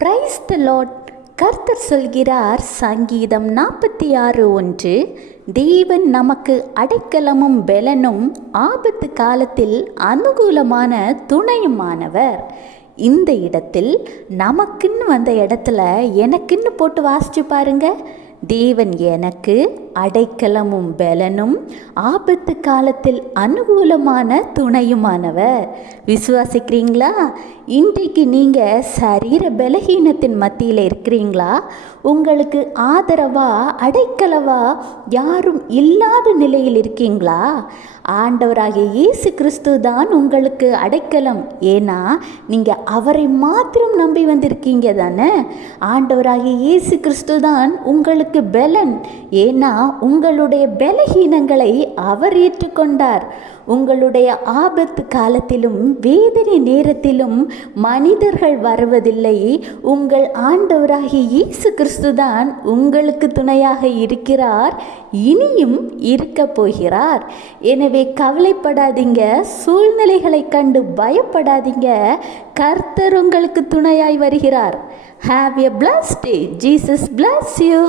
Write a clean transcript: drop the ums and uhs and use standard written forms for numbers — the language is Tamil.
Praise the Lord. கர்த்தர் சொல்கிறார், சங்கீதம் 46:1, தேவன் நமக்கு அடைக்கலமும் பெலனும் ஆபத்து காலத்தில் அனுகூலமான துணையுமானவர். இந்த இடத்தில் நமக்குன்னு வந்த இடத்துல எனக்குன்னு போட்டு வாசிச்சு பாருங்க. தேவன் எனக்கு அடைக்கலமும் பெலனும் ஆபத்து காலத்தில் அனுகூலமான துணையுமானவர். விசுவாசிக்கிறீங்களா? இன்றைக்கு நீங்கள் சரீர பலகீனத்தின் மத்தியில் இருக்கிறீங்களா? உங்களுக்கு ஆதரவா அடைக்கலவா யாரும் இல்லாத நிலையில் இருக்கீங்களா? ஆண்டவராகிய இயேசு கிறிஸ்து தான் உங்களுக்கு அடைக்கலம். ஏன்னா நீங்கள் அவரை மாத்திரம் நம்பி வந்திருக்கீங்க தானே. ஆண்டவராகிய இயேசு கிறிஸ்து தான் உங்களுக்கு பெலன். ஏன்னா உங்களுடைய பலகீனங்களை அவர் ஏற்றுக்கொண்டார். உங்களுடைய ஆபத்து காலத்திலும் வேதனை நேரத்திலும் மனிதர்கள் வருவதில்லை. உங்கள் ஆண்டவராகிய இயேசு கிறிஸ்து தான் உங்களுக்கு துணையாக இருக்கிறார், இனியும் இருக்க போகிறார். எனவே கவலைப்படாதீங்க, சூழ்நிலைகளை கண்டு பயப்படாதீங்க. கர்த்தர் உங்களுக்கு துணையாய் வருகிறார். Have a blessed day. Jesus bless you.